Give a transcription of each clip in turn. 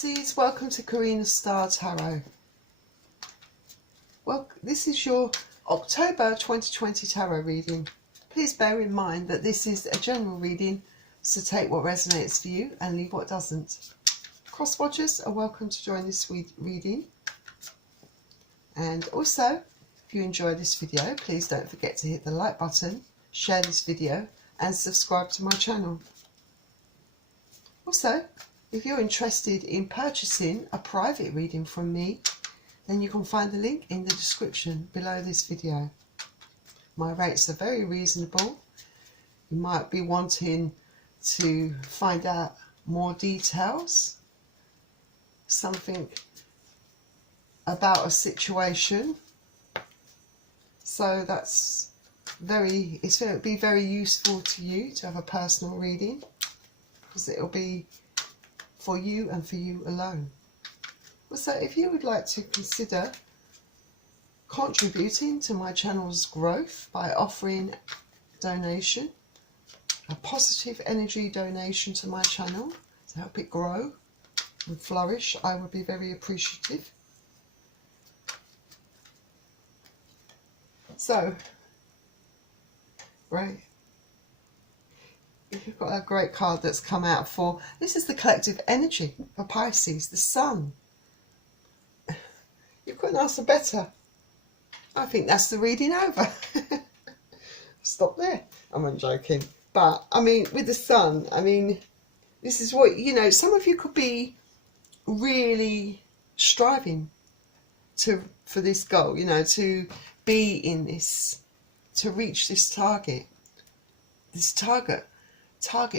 Pisces, welcome to Karina Star Tarot. Well, this is your October 2020 tarot reading. Please bear in mind that this is a general reading, so take what resonates for you and leave what doesn't. Cross watchers are welcome to join this reading. And also, if you enjoy this video, please don't forget to hit the like button, share this video and subscribe to my channel. Also, if you're interested in purchasing a private reading from me, then you can find the link in the description below this video. My rates are very reasonable. You might be wanting to find out more details, something about a situation. So it'll be very useful to you to have a personal reading, because it'll be for you and for you alone. So if you would like to consider contributing to my channel's growth by offering donation, a positive energy donation to my channel to help it grow and flourish, I would be very appreciative. So, great. You've got a great card that's come out for, this is the collective energy for Pisces, the Sun. You couldn't ask for better. I think that's the reading over. Stop there. I'm joking. But, I mean, with the Sun, I mean, this is what, you know, some of you could be really striving for this goal, you know, to be in this, to reach this target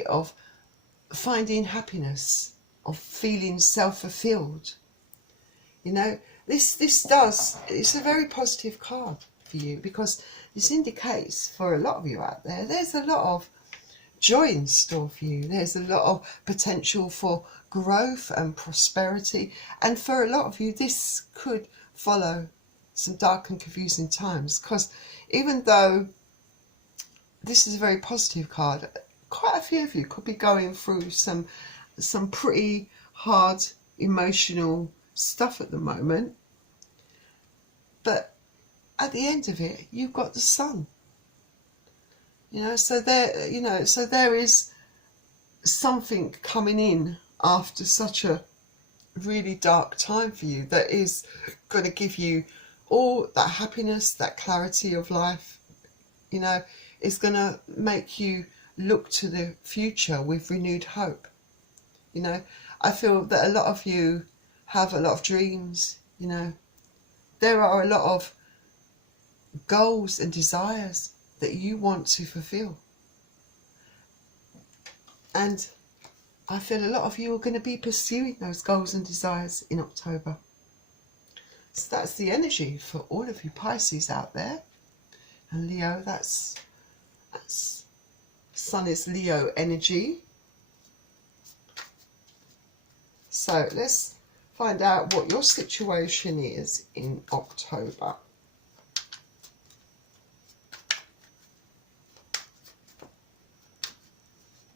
of finding happiness, of feeling self-fulfilled. You know, it's a very positive card for you, because this indicates for a lot of you out there, there's a lot of joy in store for you. There's a lot of potential for growth and prosperity, and for a lot of you this could follow some dark and confusing times, because even though this is a very positive card, quite a few of you could be going through some pretty hard emotional stuff at the moment. But at the end of it, you've got the Sun. You know, so there is something coming in after such a really dark time for you that is going to give you all that happiness, that clarity of life. You know, it's going to make you look to the future with renewed hope. You know, I feel that a lot of you have a lot of dreams. You know, there are a lot of goals and desires that you want to fulfill, and I feel a lot of you are going to be pursuing those goals and desires in October. So that's the energy for all of you Pisces out there. And Leo, that's Sun is Leo energy. So let's find out what your situation is in October.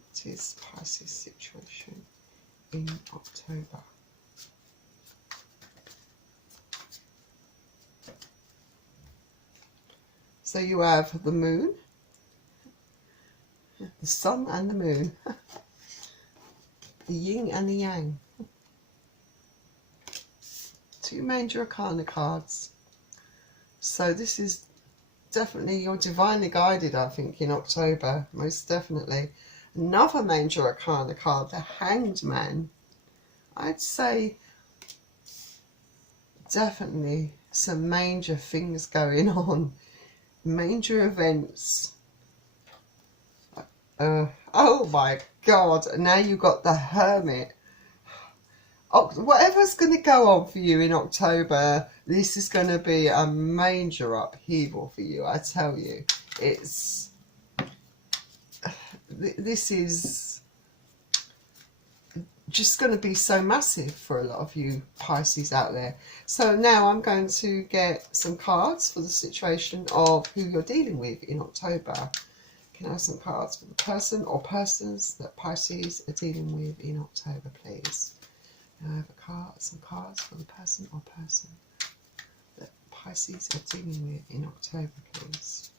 What is Pisces' situation in October? So you have the Moon, the Sun and the Moon, the Yin and the Yang. Two major arcana cards. So this is definitely, you're divinely guided, I think, in October, most definitely. Another major arcana card, the Hanged Man. I'd say definitely some major things going on, major events. Oh my God, now you've got the Hermit. Whatever's going to go on for you in October, this is going to be a major upheaval for you, I tell you. This is just going to be so massive for a lot of you Pisces out there. So now I'm going to get some cards for the situation of who you're dealing with in October. Can I have some cards for the person or persons that Pisces are dealing with in October, please? I have some cards for the person or person that Pisces are dealing with in October, please.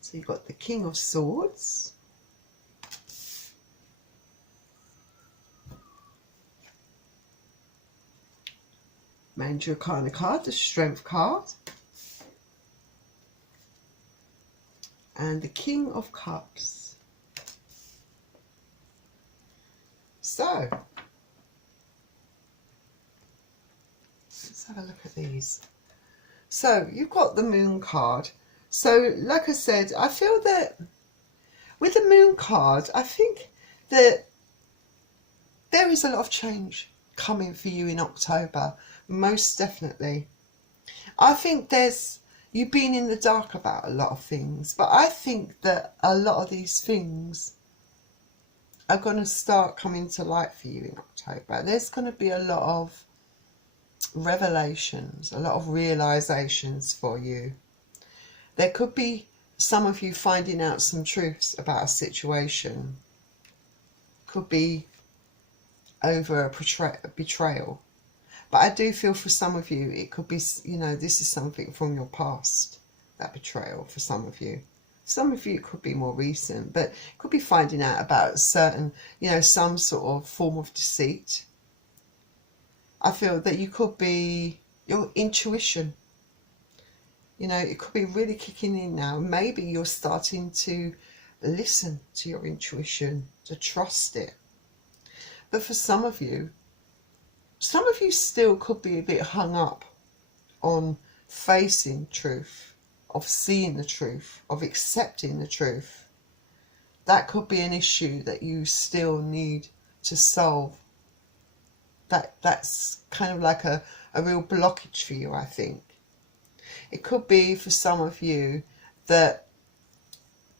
So you've got the King of Swords. Major Arcana card, the Strength card. And the King of Cups. So, let's have a look at these. So, you've got the Moon card. So, like I said, I feel that with the Moon card, I think that there is a lot of change coming for you in October. Most definitely. I think you've been in the dark about a lot of things, but I think that a lot of these things are going to start coming to light for you in October. There's going to be a lot of revelations, a lot of realizations for you. There could be some of you finding out some truths about a situation. Could be over a betrayal. But I do feel for some of you, it could be, you know, this is something from your past, that betrayal for some of you. Some of you, it could be more recent, but it could be finding out about certain, you know, some sort of form of deceit. I feel that you could be, your intuition, you know, it could be really kicking in now. Maybe you're starting to listen to your intuition, to trust it. But for some of you still could be a bit hung up on facing truth, of seeing the truth, of accepting the truth. That could be an issue that you still need to solve. That's kind of like a real blockage for you, I think. It could be for some of you that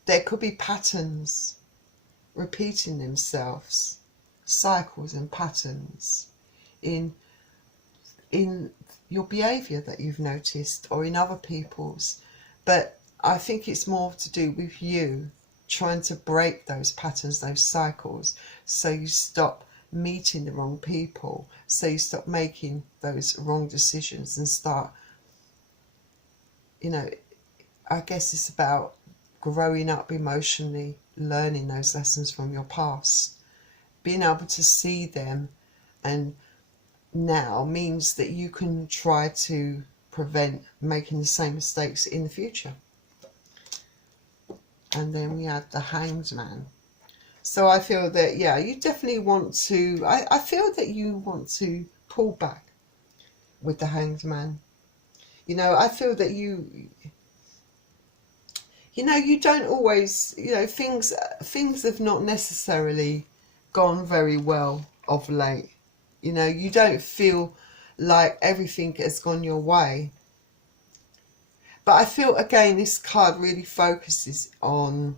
there could be patterns repeating themselves, cycles and patterns in your behaviour that you've noticed or in other people's. But I think it's more to do with you trying to break those patterns, those cycles, so you stop meeting the wrong people, so you stop making those wrong decisions and start, you know, I guess it's about growing up emotionally, learning those lessons from your past, being able to see them, and now means that you can try to prevent making the same mistakes in the future. And then we have the Hanged Man. So I feel that, yeah, you definitely want to, I feel that you want to pull back with the Hanged Man. You know, I feel that you know, you don't always, you know, things have not necessarily gone very well of late. You know, you don't feel like everything has gone your way. But I feel, again, this card really focuses on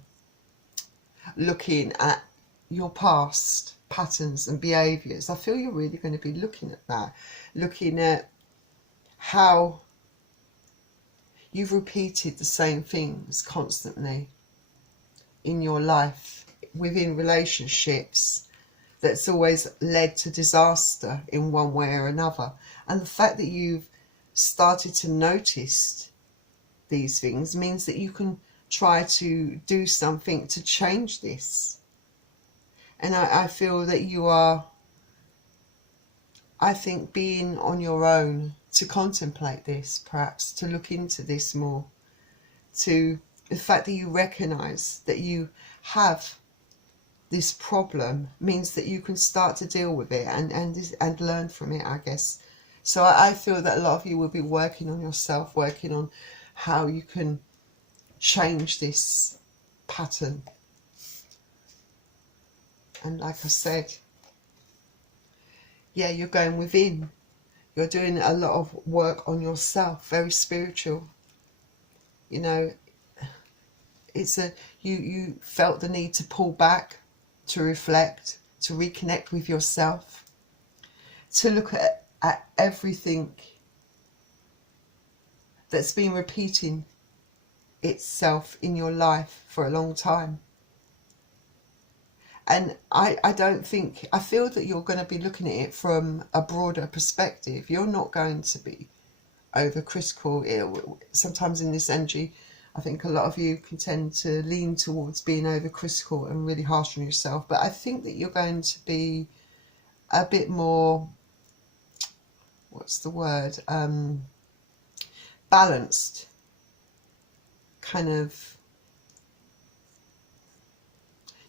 looking at your past patterns and behaviours. I feel you're really going to be looking at that. Looking at how you've repeated the same things constantly in your life, within relationships, that's always led to disaster in one way or another. And the fact that you've started to notice these things means that you can try to do something to change this. And I feel that you are, I think, being on your own to contemplate this, perhaps to look into this more, to the fact that you recognise that you have this problem means that you can start to deal with it and learn from it, I guess. So I feel that a lot of you will be working on yourself, working on how you can change this pattern. And like I said, yeah, you're going within. You're doing a lot of work on yourself, very spiritual. You know, it's you felt the need to pull back, to reflect, to reconnect with yourself, to look at everything that's been repeating itself in your life for a long time. And I don't think, I feel that you're going to be looking at it from a broader perspective. You're not going to be over critical. Sometimes in this energy, I think a lot of you can tend to lean towards being over critical and really harsh on yourself. But I think that you're going to be a bit more, what's the word, balanced, kind of.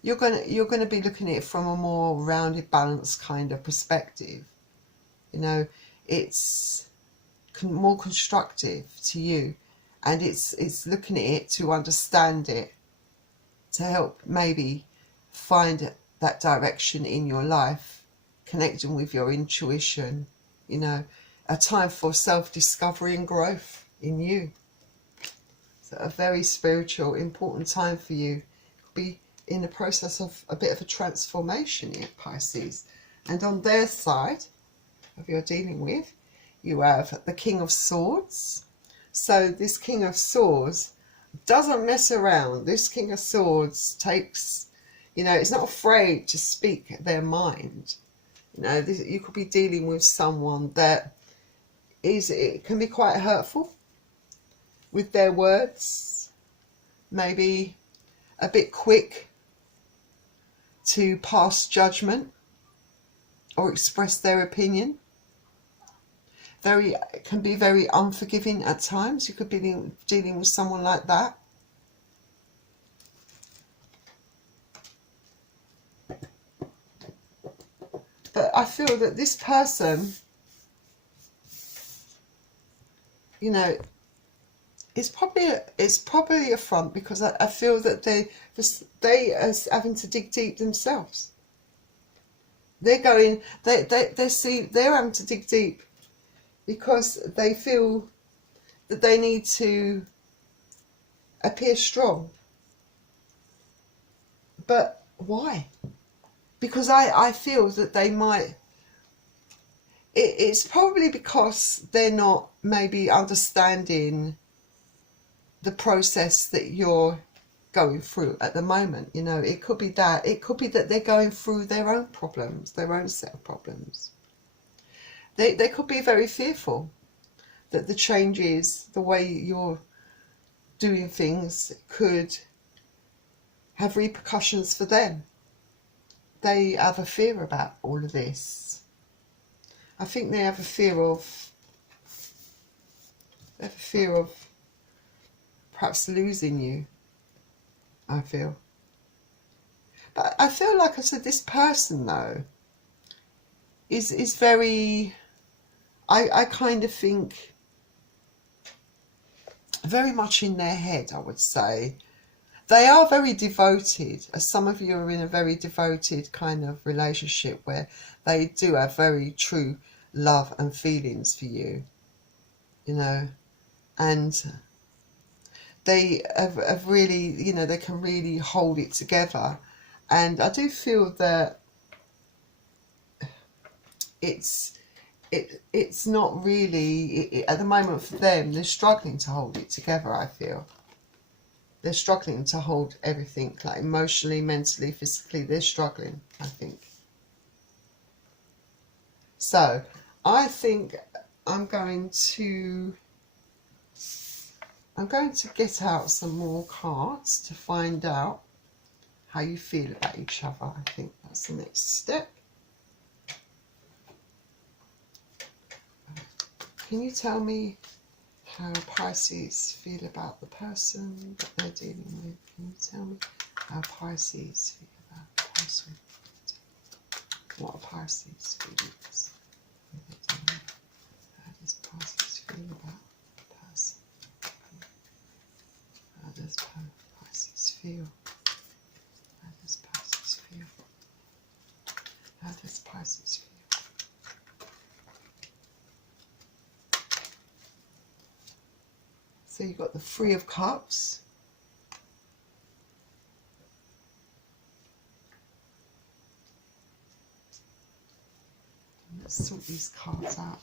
You're going to be looking at it from a more rounded, balanced kind of perspective. You know, it's more constructive to you, and it's looking at it to understand it, to help maybe find that direction in your life, connecting with your intuition. You know, a time for self-discovery and growth in you. So a very spiritual, important time for you. Be in the process of a bit of a transformation here, Pisces. And on their side of you're dealing with, you have the King of Swords. So this King of Swords doesn't mess around. This King of Swords takes, you know, it's not afraid to speak their mind. You know, you could be dealing with someone that it can be quite hurtful with their words, maybe a bit quick to pass judgment or express their opinion. Can be very unforgiving at times. You could be dealing with someone like that. But I feel that this person, you know, it's probably a front, because I feel that they are having to dig deep themselves. They're having to dig deep because they feel that they need to appear strong. But why? Because I feel that they might. It's probably because they're not maybe understanding the process that you're going through at the moment. You know, it could be that. It could be that they're going through their own problems, their own set of problems. They could be very fearful that the changes, the way you're doing things, could have repercussions for them. They have a fear about all of this. I think they have a fear of perhaps losing you, I feel. But I feel like I said, this person though is very, I kind of think, very much in their head, I would say. They are very devoted, as some of you are in a very devoted kind of relationship where they do have very true love and feelings for you, you know, and they have really, you know, they can really hold it together. And I do feel that it's not really, at the moment for them, they're struggling to hold it together, I feel. They're struggling to hold everything, like emotionally, mentally, physically, they're struggling, I think. So, I think I'm going to get out some more cards to find out how you feel about each other. I think that's the next step. Can you tell me how Pisces feel about the person that they're dealing with? Can you tell me how Pisces feel about the person? What are Pisces' feelings? How does Pisces feel about the person? How does Pisces feel? How does Pisces feel? How does Pisces feel? So you've got the Three of Cups. Let's sort these cards out.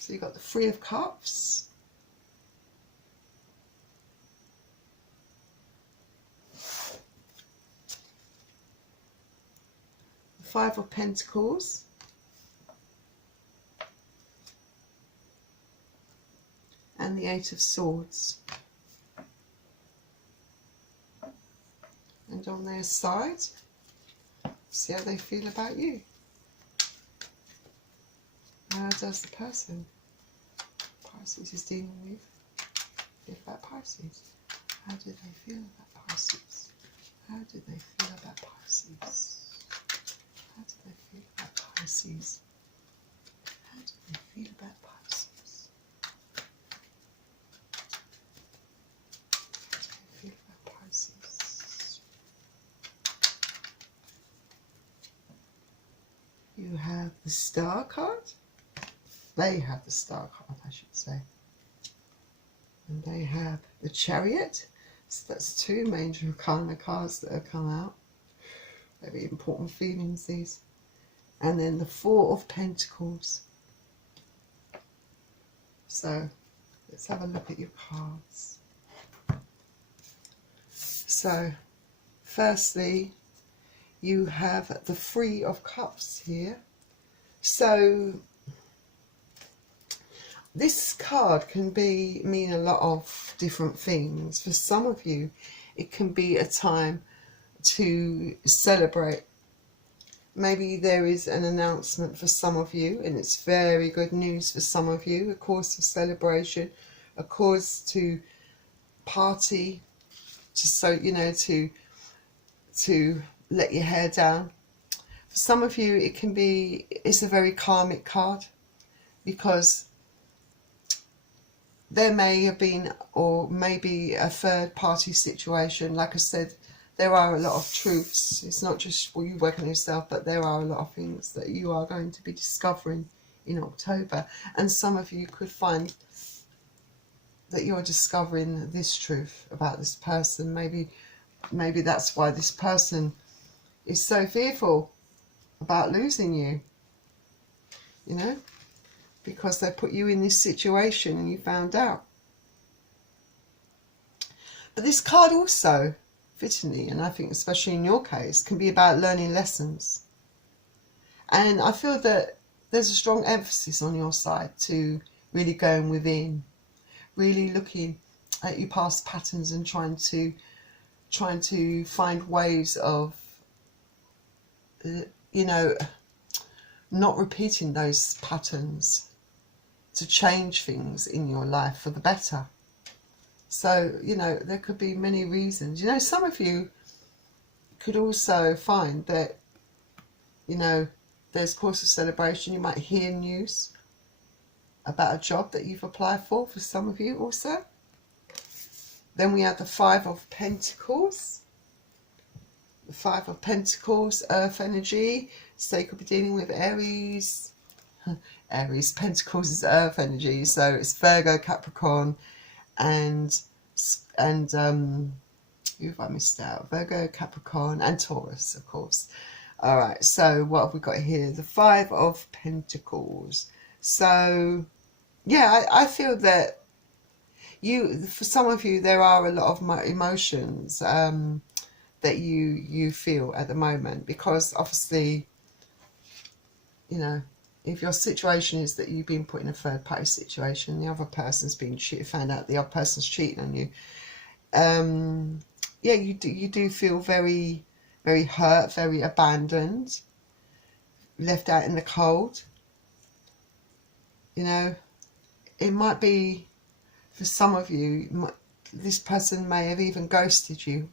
So So you've got the Three of Cups. The Five of Pentacles. And the Eight of Swords. And on their side, see how they feel about you. How does the person Pisces is dealing with feel about Pisces? How do they feel about Pisces? How do they feel about Pisces? How do they feel about Pisces? How do they feel about Pisces? How do they feel about Pisces? You have the Star card. They have the Star card, I should say. And they have the Chariot. So that's two major Karina cards that have come out. Very important feelings, these. And then the Four of Pentacles. So let's have a look at your cards. So firstly, you have the Three of Cups here. So this card can mean a lot of different things. For some of you, it can be a time to celebrate. Maybe there is an announcement for some of you, and it's very good news for some of you. A cause for celebration, a cause to party, to let your hair down. For some of you, it's a very karmic card, because there may have been, or maybe a third party situation. Like I said, there are a lot of truths. It's not just you working on yourself, but there are a lot of things that you are going to be discovering in October. And some of you could find that you're discovering this truth about this person. Maybe that's why this person is so fearful about losing you, because they put you in this situation and you found out. But this card also, fittingly, and I think especially in your case, can be about learning lessons. And I feel that there's a strong emphasis on your side to really going within, really looking at your past patterns and trying to find ways of, not repeating those patterns, to change things in your life for the better. So, there could be many reasons. Some of you could also find that, there's cause for celebration. You might hear news about a job that you've applied for some of you also. Then we have the Five of Pentacles. The Five of Pentacles, Earth energy. So you could be dealing with Aries. Aries, Pentacles is Earth energy. So it's Virgo, Capricorn, and who have I missed out? Virgo, Capricorn, and Taurus, of course. All right, so what have we got here? The Five of Pentacles. So, yeah, I feel that for some of you, there are a lot of emotions that you feel at the moment, because obviously, if your situation is that you've been put in a third party situation, the other person's been found out the other person's cheating on you. Yeah, you do feel very, very hurt, very abandoned, left out in the cold. It might be, for some of you, this person may have even ghosted you.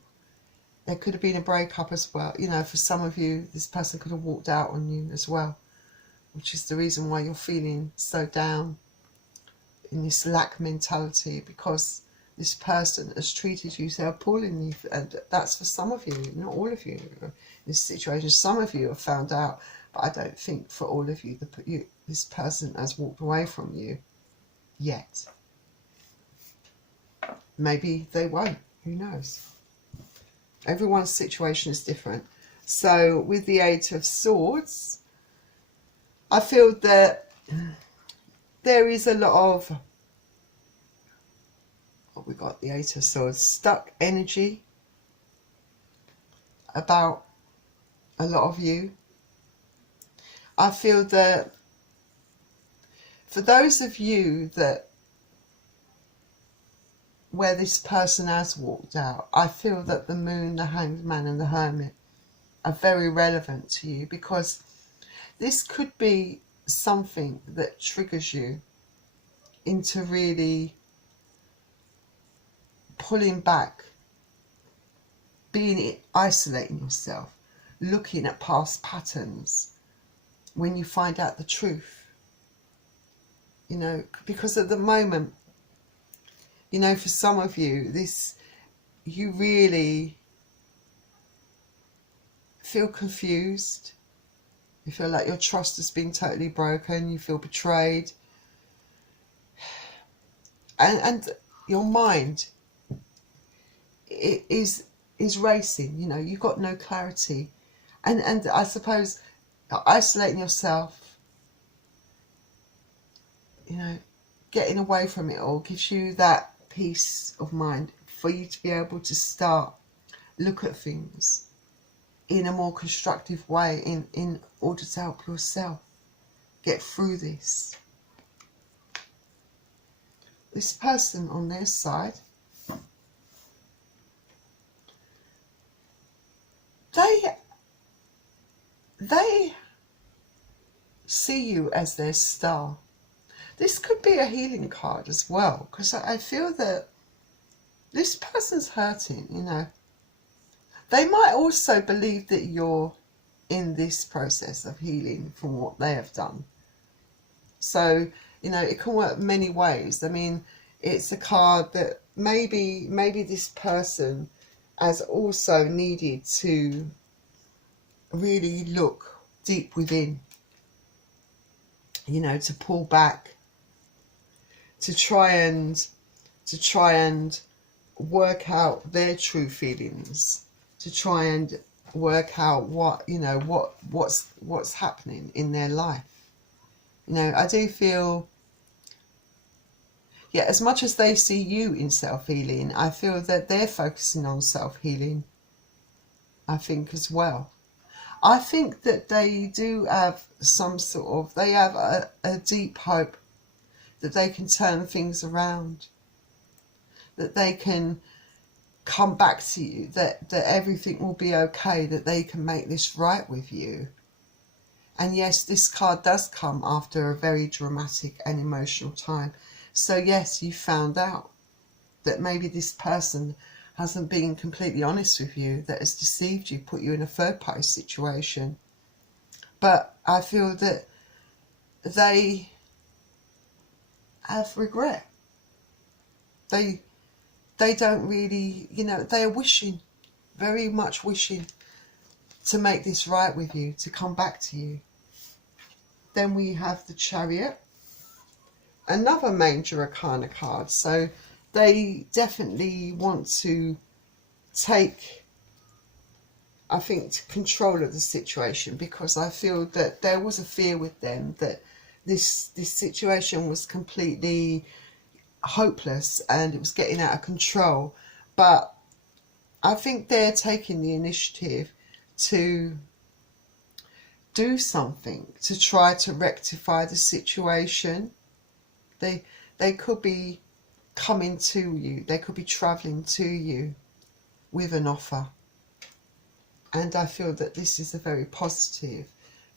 There could have been a breakup as well. For some of you, this person could have walked out on you as well, which is the reason why you're feeling so down in this lack mentality, because this person has treated you so appallingly. And that's for some of you, not all of you in this situation. Some of you have found out, but I don't think for all of you, this person has walked away from you yet. Maybe they won't, who knows. Everyone's situation is different. So with the Eight of Swords, I feel that there is a lot of, oh, we got the Eight of Swords, stuck energy about a lot of you. I feel that for those of you that where this person has walked out, I feel that the Moon, the Hanged Man and the Hermit are very relevant to you, because this could be something that triggers you into really pulling back, isolating yourself, looking at past patterns when you find out the truth. You know, because at the moment, you know, for some of you, you really feel confused. You feel like your trust has been totally broken. You feel betrayed. And your mind is racing. You know, you've got no clarity. And I suppose isolating yourself, you know, getting away from it all gives you that peace of mind for you to be able to start look at things in a more constructive way in order to help yourself get through this. This person on their side, they see you as their star. This could be a healing card as well, because I feel that this person's hurting, you know. They might also believe that you're in this process of healing from what they have done. So, you know, it can work many ways. I mean, it's a card that maybe this person has also needed to really look deep within, you know, to pull back, to try and work out their true feelings, to try and work out what, you know, what's happening in their life. You know, I do feel, yeah, as much as they see you in self-healing, I feel that they're focusing on self-healing, I think, as well. I think that they do have they have a deep hope that they can turn things around, that they can come back to you, that everything will be okay, that they can make this right with you. And yes, this card does come after a very dramatic and emotional time. So yes, you found out that maybe this person hasn't been completely honest with you, that has deceived you, put you in a third party situation. But I feel that they have regret. They don't really, you know, they are wishing, very much wishing to make this right with you, to come back to you. Then we have the Chariot, another major arcana card. So they definitely want to take, I think, control of the situation, because I feel that there was a fear with them that this situation was completely hopeless and it was getting out of control. But I think they're taking the initiative to do something to try to rectify the situation. They could be coming to you, they could be travelling to you with an offer. And I feel that this is a very positive,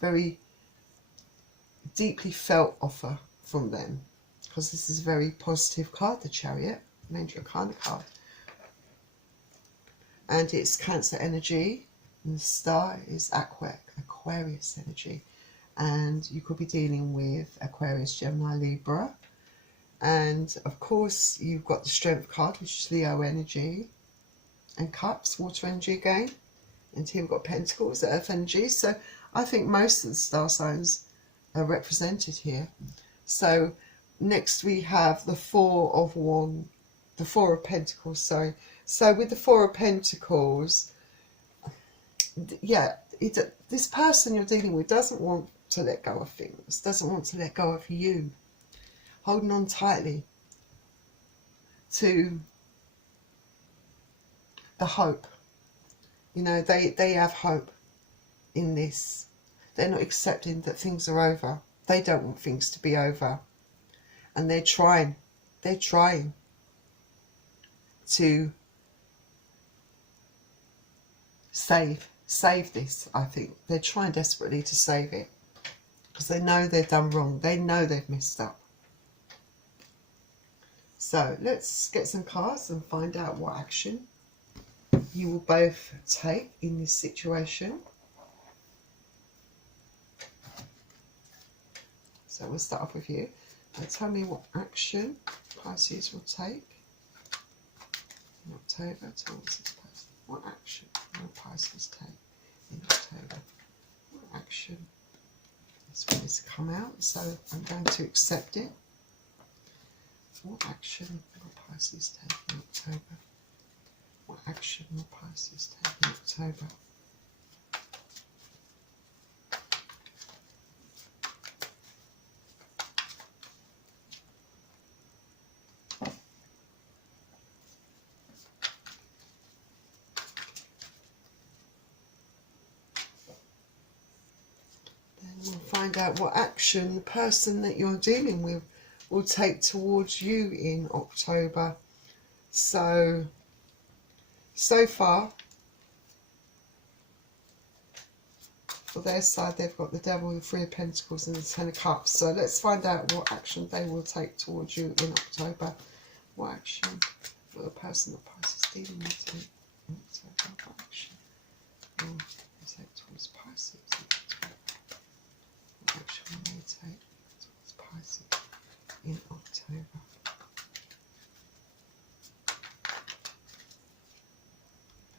very deeply felt offer from them, because this is a very positive card, the Chariot, major arcana card. And it's Cancer energy, and the star is Aquarius energy. And you could be dealing with Aquarius, Gemini, Libra. And of course, you've got the Strength card, which is Leo energy, and Cups, water energy again. And here we've got Pentacles, Earth energy. So I think most of the star signs are represented here. So next we have the Four of Pentacles, sorry. So with the Four of Pentacles, yeah, this person you're dealing with doesn't want to let go of things, doesn't want to let go of you. holding on tightly to the hope. You know, they have hope in this. They're not accepting that things are over. They don't want things to be over. And they're trying to save this, I think. They're trying desperately to save it. Because they know they've done wrong. They know they've messed up. So let's get some cards and find out what action you will both take in this situation. So we'll start off with you. Now tell me what action Pisces will take in October towards this person. What action will Pisces take in October? What action? This one is to come out, so I'm going to accept it. What action will Pisces take in October? What action will Pisces take in October? We'll find out what action the person that you're dealing with will take towards you in October. So far, for their side, they've got the Devil, the Three of Pentacles and the Ten of Cups. So let's find out what action they will take towards you in October. What action will the person that Pisces is dealing with in October? What action will they take towards Pisces in October? What action will they take towards Pisces in October?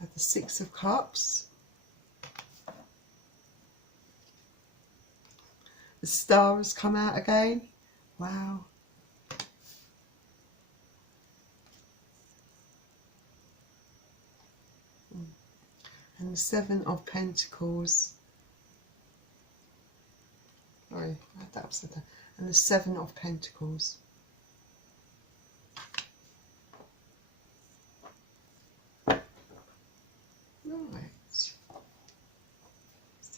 Have the Six of Cups. The Star has come out again. Wow. And the Seven of Pentacles. Sorry, I had that upside down. And the Seven of Pentacles. Right. Let's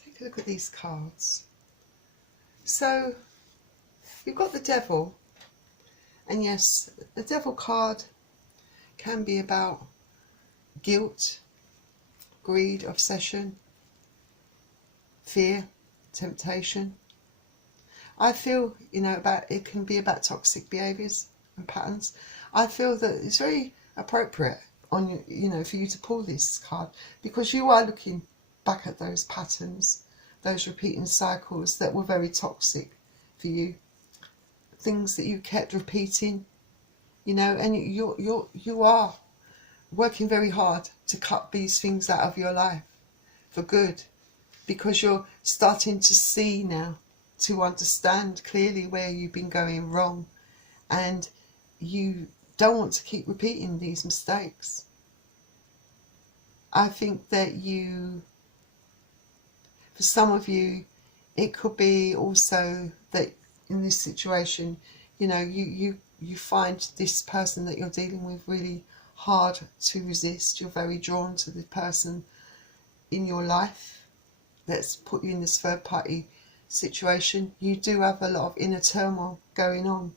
take a look at these cards. So, you've got the Devil. And yes, the Devil card can be about guilt, greed, obsession, fear, temptation. I feel, you know, it can be about toxic behaviours and patterns. I feel that it's very appropriate on you know, for you to pull this card, because you are looking back at those patterns, those repeating cycles that were very toxic for you, things that you kept repeating, you know, and you are working very hard to cut these things out of your life for good, because you're starting to see now, to understand clearly where you've been going wrong, and you don't want to keep repeating these mistakes. I think that for some of you, it could be also that in this situation, you know, you find this person that you're dealing with really hard to resist. You're very drawn to the person in your life that's put you in this third party situation. You do have a lot of inner turmoil going on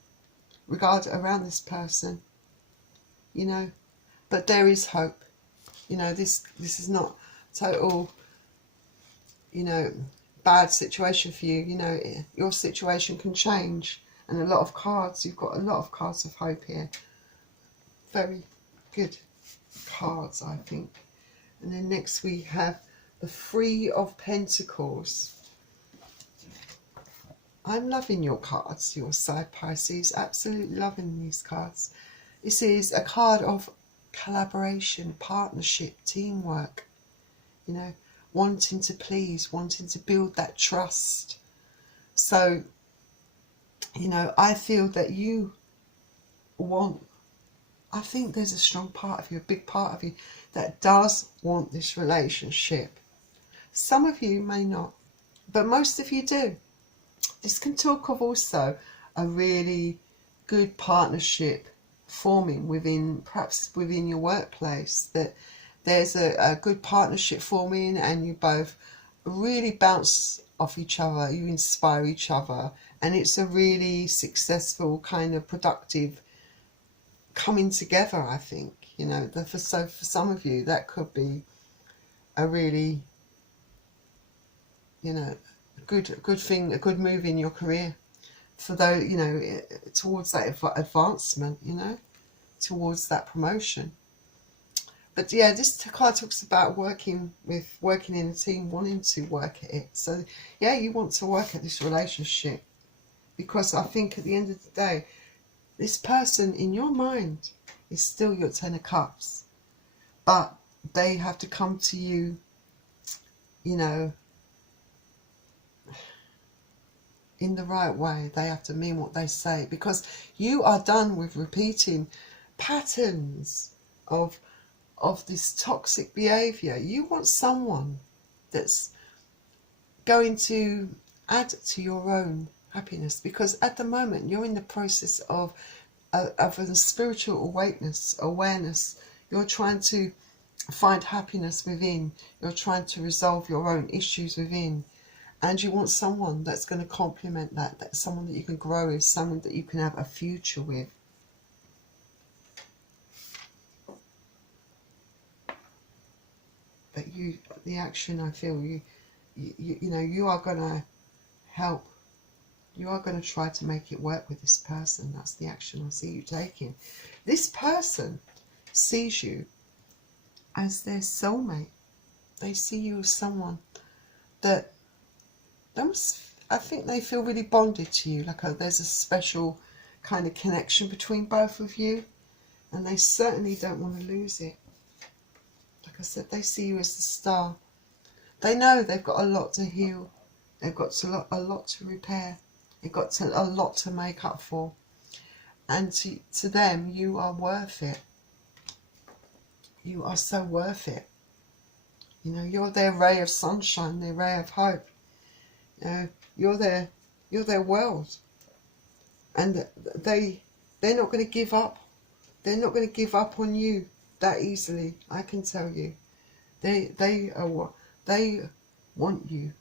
around this person, you know, but there is hope. You know, this is not total, you know, bad situation for you. You know, your situation can change, and a lot of cards, you've got a lot of cards of hope here. Very good cards, I think. And then next we have the Three of Pentacles. I'm loving your cards, your side Pisces, absolutely loving these cards. This is a card of collaboration, partnership, teamwork, you know, wanting to please, wanting to build that trust. So, you know, I feel that I think there's a strong part of you, a big part of you, that does want this relationship. Some of you may not, but most of you do. This can talk of also a really good partnership forming within, perhaps within your workplace, that there's a good partnership forming and you both really bounce off each other, you inspire each other, and it's a really successful kind of productive coming together, I think. You know, for some of you that could be a really, you know, good thing, a good move in your career, for those, you know, towards that advancement, you know, towards that promotion. But yeah, this card talks about working in a team, wanting to work at it. So yeah, you want to work at this relationship, because I think at the end of the day, this person in your mind is still your Ten of Cups, but they have to come to you, you know, in the right way. They have to mean what they say, because you are done with repeating patterns of this toxic behavior. You want someone that's going to add to your own happiness, because at the moment you're in the process of a spiritual awareness. You're trying to find happiness within. You're trying to resolve your own issues within. And you want someone that's going to complement that. That's someone that you can grow with, someone that you can have a future with. But the action, I feel, you know, you are going to help. You are going to try to make it work with this person. That's the action I see you taking. This person sees you as their soulmate. They see you as someone that I think they feel really bonded to you. Like there's a special kind of connection between both of you, and they certainly don't want to lose it. Like I said, they see you as the star. They know they've got a lot to heal. They've got a lot to repair. They've got a lot to make up for. And to them, you are worth it. You are so worth it. You know, you're their ray of sunshine, their ray of hope. You know, you're their world. And they're not going to give up. They're not going to give up on you that easily, I can tell you. They want you.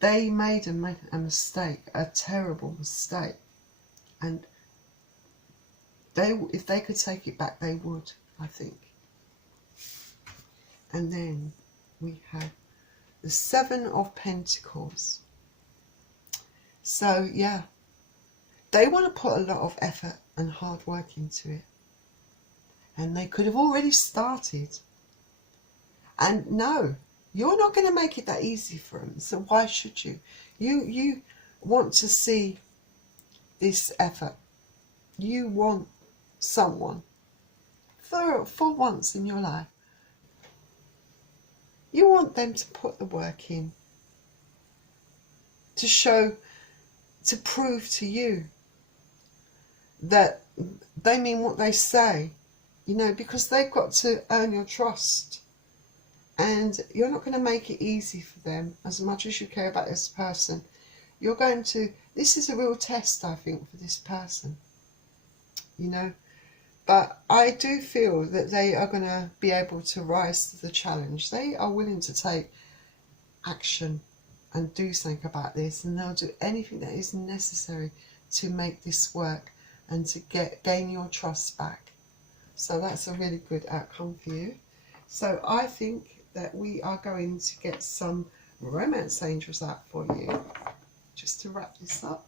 They made a mistake, a terrible mistake, and if they could take it back, they would, I think. And then we have the Seven of Pentacles. So yeah, they want to put a lot of effort and hard work into it, and they could have already started. And no, you're not going to make it that easy for them, so why should you? You want to see this effort. You want someone for once in your life. You want them to put the work in, to prove to you that they mean what they say, you know, because they've got to earn your trust. And you're not going to make it easy for them as much as you care about this person. You're going to, this is a real test, I think, for this person, you know. But I do feel that they are going to be able to rise to the challenge. They are willing to take action and do something about this, and they'll do anything that is necessary to make this work and to gain your trust back. So that's a really good outcome for you. So I think that we are going to get some romance angels out for you, just to wrap this up.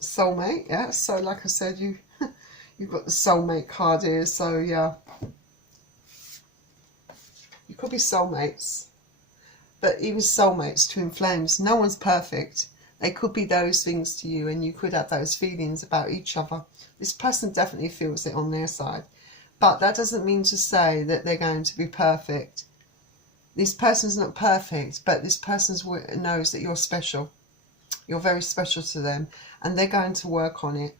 Soulmate, yeah. So like I said, you've got the soulmate card here, so yeah. You could be soulmates. But even soulmates, twin flames, no one's perfect. They could be those things to you, and you could have those feelings about each other. This person definitely feels it on their side. But that doesn't mean to say that they're going to be perfect. This person's not perfect, but this person knows that you're special. You're very special to them, and they're going to work on it.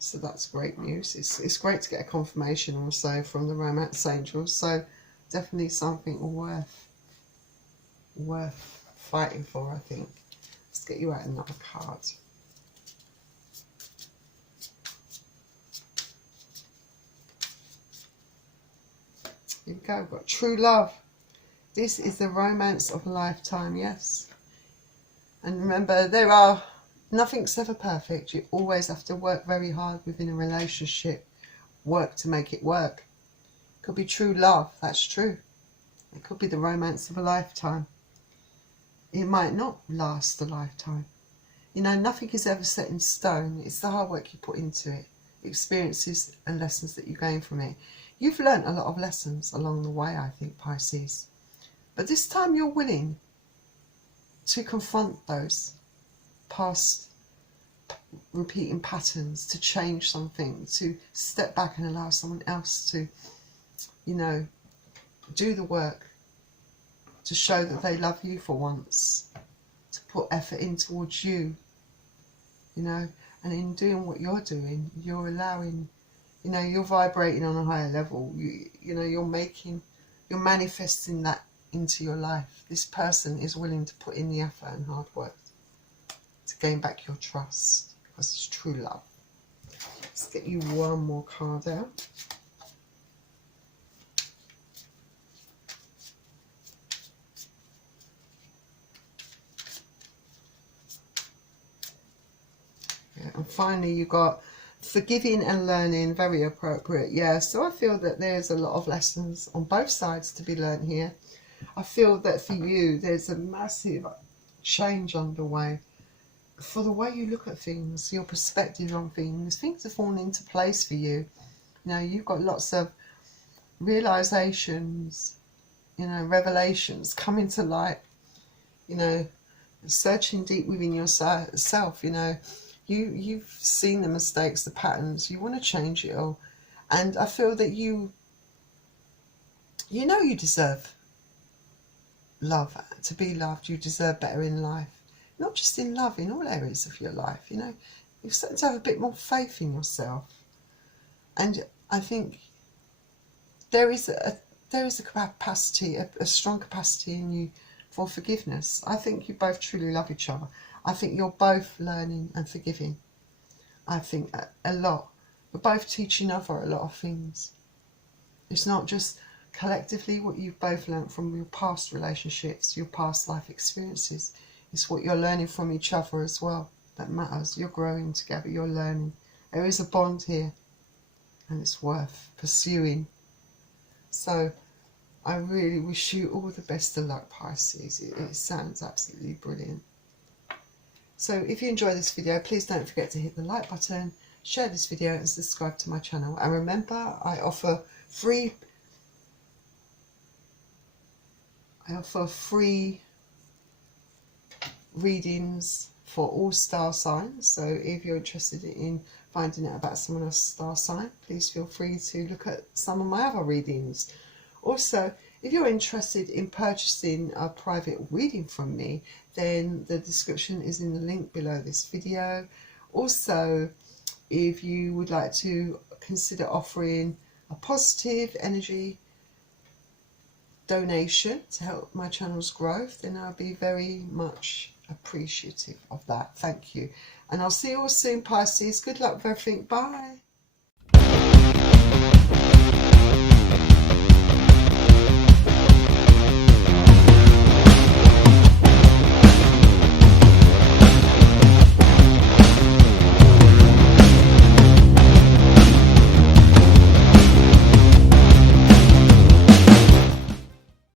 So that's great news. It's great to get a confirmation also from the romance angels. So definitely something worth fighting for, I think. Let's get you out another card. Here we go. We've got true love. This is the romance of a lifetime, yes. And remember, nothing's ever perfect. You always have to work very hard within a relationship. Work to make it work. Could be true love, that's true. It could be the romance of a lifetime. It might not last a lifetime. You know, nothing is ever set in stone. It's the hard work you put into it. Experiences and lessons that you gain from it. You've learnt a lot of lessons along the way, I think, Pisces. But this time you're willing to confront those past repeating patterns, to change something, to step back and allow someone else to, you know, do the work, to show that they love you for once, to put effort in towards you, you know. And in doing what you're doing, you're allowing, you know, you're vibrating on a higher level. You know, you're manifesting that into your life. This person is willing to put in the effort and hard work to gain back your trust, because it's true love. Let's get you one more card out. Yeah, and finally you got forgiving and learning, very appropriate. Yeah, so I feel that there's a lot of lessons on both sides to be learned here. I feel that for you, there's a massive change underway for the way you look at things, your perspective on things. Things are falling into place for you. You know, you've got lots of realizations, you know, revelations coming to light, you know, searching deep within yourself, you know. You've seen the mistakes, the patterns. You want to change it all. And I feel that you know you deserve love, to be loved. You deserve better in life. Not just in love, in all areas of your life, you know. You've started to have a bit more faith in yourself. And I think there is a capacity, a strong capacity in you for forgiveness. I think you both truly love each other. I think you're both learning and forgiving. I think a lot. We're both teaching other a lot of things. It's not just collectively what you've both learnt from your past relationships, your past life experiences. It's what you're learning from each other as well that matters. You're growing together, you're learning. There is a bond here, and it's worth pursuing. So I really wish you all the best of luck, Pisces. It sounds absolutely brilliant. So if you enjoy this video, please don't forget to hit the like button, share this video and subscribe to my channel. And remember, I offer free readings for all star signs. So if you're interested in finding out about someone else's star sign, please feel free to look at some of my other readings. Also, if you're interested in purchasing a private reading from me, then the description is in the link below this video. Also, if you would like to consider offering a positive energy donation to help my channel's growth, then I'll be very much appreciative of that. Thank you. And I'll see you all soon, Pisces. Good luck with everything. Bye.